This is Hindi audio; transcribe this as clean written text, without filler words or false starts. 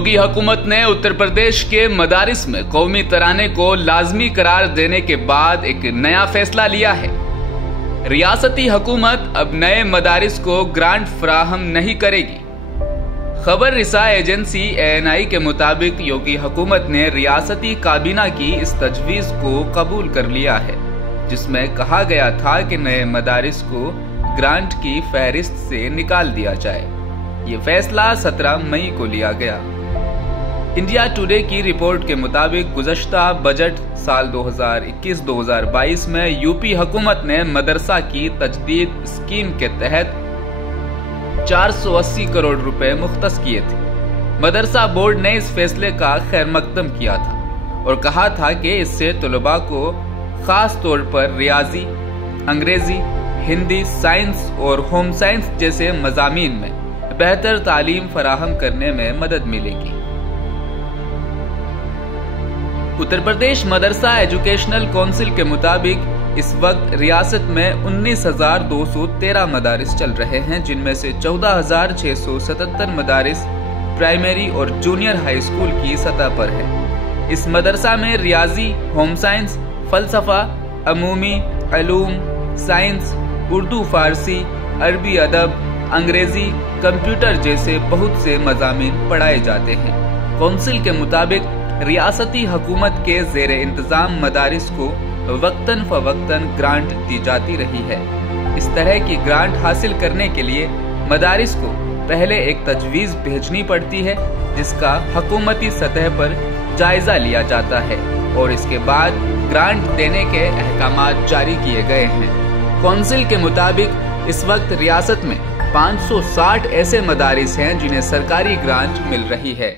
योगी हुकूमत ने उत्तर प्रदेश के मदारिस में कौमी तराने को लाजमी करार देने के बाद एक नया फैसला लिया है। रियासती हुकूमत अब नए मदारिस को ग्रांट फराहम नहीं करेगी। खबर रिसा एजेंसी ANI के मुताबिक योगी हुकूमत ने रियासती काबीना की इस तजवीज को कबूल कर लिया है, जिसमें कहा गया था कि नए मदारिस को ग्रांट की फहरिस्त से निकाल दिया जाए। ये फैसला 17 मई को लिया गया। इंडिया टुडे की रिपोर्ट के मुताबिक गुज़श्ता बजट साल 2021-2022 में यूपी हुकूमत ने मदरसा की तजदीद स्कीम के तहत 480 करोड़ रुपए मुख्तस किए थे। मदरसा बोर्ड ने इस फैसले का खैर मकदम किया था और कहा था कि इससे तलबा को खास तौर पर रियाजी, अंग्रेजी, हिंदी, साइंस और होम साइंस जैसे मज़ामीन में बेहतर तालीम फराहम करने में मदद मिलेगी। उत्तर प्रदेश मदरसा एजुकेशनल काउंसिल के मुताबिक इस वक्त रियासत में 19,213 मदारिस चल रहे हैं, जिनमें से 14,677 मदारिस प्राइमरी और जूनियर हाई स्कूल की सतह पर है। इस मदरसा में रियाजी, होम साइंस, फलसफा, अमूमी अलूम, साइंस, उर्दू, फारसी, अरबी अदब, अंग्रेजी, कंप्यूटर जैसे बहुत से मज़ामीन पढ़ाए जाते हैं। काउंसिल के मुताबिक रियासती हुकूमत के ज़ेरे इंतज़ाम मदारिस को वक्तन फ़वक्तन ग्रांट दी जाती रही है। इस तरह की ग्रांट हासिल करने के लिए मदारिस को पहले एक तजवीज़ भेजनी पड़ती है, जिसका हुकूमती सतह पर जायज़ा लिया जाता है और इसके बाद ग्रांट देने के अहकामात जारी किए गए हैं। काउंसिल के मुताबिक इस वक्त रियासत में 560 ऐसे मदारिस हैं जिन्हें सरकारी ग्रांट मिल रही है।